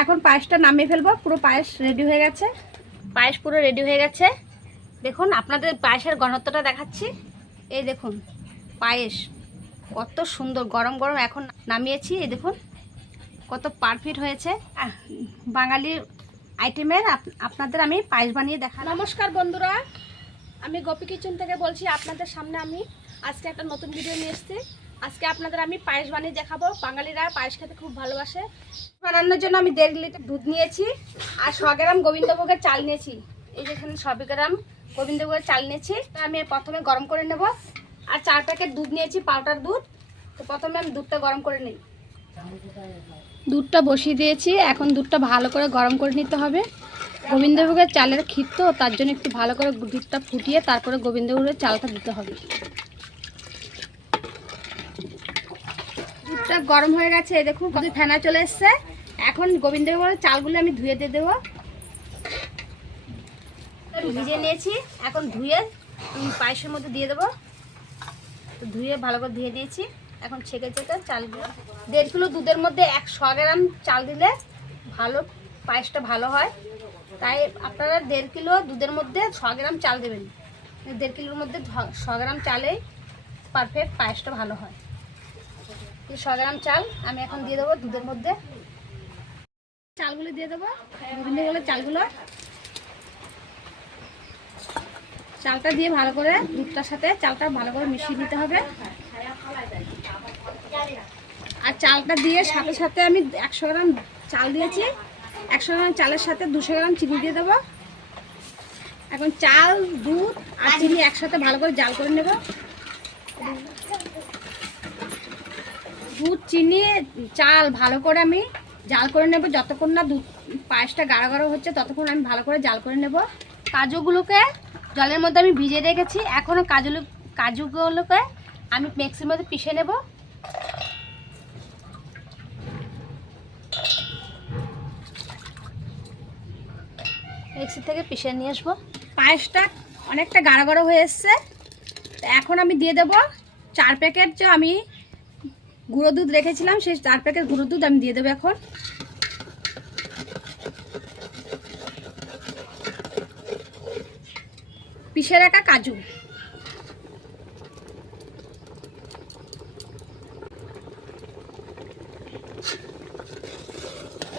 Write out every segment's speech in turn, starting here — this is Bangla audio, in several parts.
এখন পায়েসটা নামিয়ে ফেলবো। পুরো পায়েস রেডি হয়ে গেছে। পায়েস পুরো রেডি হয়ে গেছে। দেখুন আপনাদের পায়েসের ঘনত্বটা দেখাচ্ছি। এই দেখুন পায়েস কত সুন্দর গরম গরম এখন নামিয়েছি। এই দেখুন কত পারফেক্ট হয়েছে। বাঙালির আইটেমের আপনাদের আমি পায়েস বানিয়ে দেখা। নমস্কার বন্ধুরা, আমি গোপী কিচেন থেকে বলছি। আপনাদের সামনে আমি আজকে একটা নতুন ভিডিও নিয়ে এসেছি। আজকে আপনাদের আমি পায়েস বানিয়ে দেখাবো। বাঙালিরা পায়েস খেতে খুব ভালোবাসে। বানানোর জন্য আমি 1.5 লিটার দুধ নিয়েছি আর 100 গ্রাম গোবিন্দভোগের চাল নিয়েছি। এই যে এখানে 100 গ্রাম গোবিন্দভোগের চাল নিয়েছি। আমি প্রথমে গরম করে নেব। আর 4 প্যাকেট দুধ নিয়েছি, পাউডার দুধ। তো প্রথমে আমি দুধটা গরম করে নিই। দুধটা বসিয়ে দিয়েছি। এখন দুধটা ভালো করে গরম করে নিতে হবে। গোবিন্দভোগের চালের ক্ষীর তো, তার জন্য একটু ভালো করে দুধটা ফুটিয়ে তারপরে গোবিন্দভোগের চালটা দিতে হবে। দুধটা গরম হয়ে গেছে। এই দেখুন দুধ ফেনা চলে এসছে। এখন গোবিন্দভোগের চালগুলো আমি ধুয়ে দিয়ে দেবো। ভিজে নিয়েছি, এখন ধুয়ে পায়েসের মধ্যে দিয়ে দেবো। তো ধুয়ে ভালো করে ধুয়ে দিয়েছি। এখন ছেঁকে ছেঁকে চালগুলো 1.5 কিলো দুধের মধ্যে 100 গ্রাম চাল দিলে ভালো পায়েসটা ভালো হয়। তাই আপনারা 1.5 কিলো দুধের মধ্যে 100 গ্রাম চাল দেবেন। 1.5 কিলোর মধ্যে 100 গ্রাম চালেই পারফেক্ট পায়েসটা ভালো হয়। 100 গ্রাম চাল আমি এখন দিয়ে দেবো দুধের মধ্যে। চালগুলো দিয়ে দেবো, গোবিন্দভোগের চালগুলো। চালটা দিয়ে ভালো করে দুধটার সাথে চালটা ভালো করে মিশিয়ে দিতে হবে। আর চালটা দিয়ে সাথে সাথে আমি 100 গ্রাম চাল দিয়েছি। 100 গ্রাম চালের সাথে 200 গ্রাম চিনি দিয়ে দেবো। এখন চাল, দুধ আর চিনি একসাথে ভালো করে জাল করে নেব। দুধ, চিনি, চাল ভালো করে আমি জাল করে নেব। যতক্ষণ না দুধ পায়েসটা গাঢ় গাঢ় হচ্ছে ততক্ষণ আমি ভালো করে জাল করে নেব। কাজুগুলোকে জলের মধ্যে আমি ভিজিয়ে রেখেছি। এখনও কাজুগুলোকে আমি মিক্সির মধ্যে পিষে নেব। মিক্সি থেকে পিষে নিয়ে আসবো। পায়েসটা অনেকটা গাঢ় গাঢ় হয়ে এসছে। এখন আমি দিয়ে দেব 4 প্যাকেট যে আমি গুঁড়ো দুধ রেখেছিলাম, সেই 4 প্যাকেট গুঁড়ো দুধ আমি দিয়ে দেবো। এখন পিষে রাখা কাজু,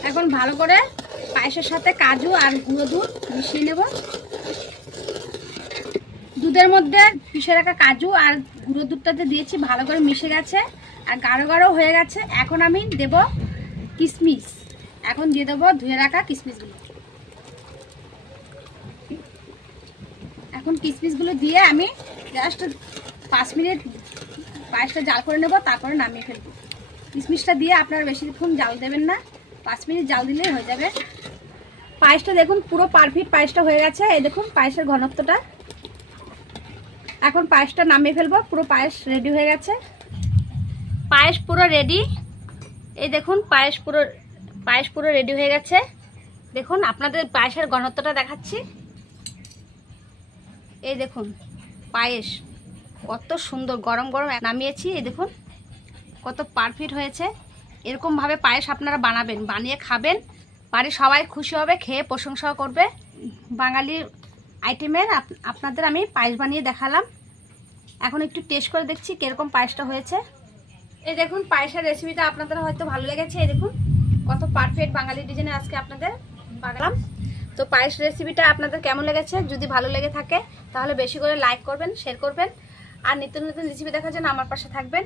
এখন ভালো করে পায়েসের সাথে কাজু আর গুঁড়ো দুধ মিশিয়ে নেব। দুধের মধ্যে পিষে রাখা কাজু আর গুঁড়ো দুধটাতে দিয়েছি, ভালো করে মিশে গেছে আর গাঢ় গাঢ় হয়ে গেছে। এখন আমি দেব কিশমিশ। এখন দিয়ে দেবো ধুয়ে রাখা কিশমিশগুলো। এখন কিশমিশগুলো দিয়ে আমি জাস্ট 5 মিনিট পায়েসটা জাল করে নেব, তারপরে নামিয়ে ফেলবো। কিশমিশটা দিয়ে আপনারা বেশিক্ষণ জাল দেবেন না, 5 মিনিট জাল দিলেই হয়ে যাবে। পায়েসটা দেখুন পুরো পারফেক্ট পায়েসটা হয়ে গেছে। এই দেখুন পায়েসের ঘনত্বটা। এখন পায়েসটা নামিয়ে ফেলবো। পুরো পায়েস রেডি হয়ে গেছে। পায়েস পুরো রেডি। এই দেখুন পায়েস পুরো রেডি হয়ে গেছে। দেখুন আপনাদের পায়েসের ঘনত্বটা দেখাচ্ছি। এই দেখুন পায়েস কত সুন্দর গরম গরম নামিয়েছি। এই দেখুন কত পারফেক্ট হয়েছে। এরকমভাবে পায়েস আপনারা বানাবেন, বানিয়ে খাবেন। বাড়ির সবাই খুশি হবে, খেয়ে প্রশংসাও করবে। বাঙালির আইটেমের আপনাদের আমি পায়েস বানিয়ে দেখালাম। এখন একটু টেস্ট করে দেখছি কীরকম পায়েসটা হয়েছে। এই দেখুন পায়েসের রেসিপিটা আপনাদের হয়তো ভালো লেগেছে। এই দেখুন কত পারফেক্ট বাঙালি ডিজাইনে আজকে আপনাদের বানালাম। তো পায়েস রেসিপিটা আপনাদের কেমন লেগেছে? যদি ভালো লেগে থাকে তাহলে বেশি করে লাইক করবেন, শেয়ার করবেন। আর নিত্য নতুন রেসিপি দেখার জন্য আমার পাশে থাকবেন।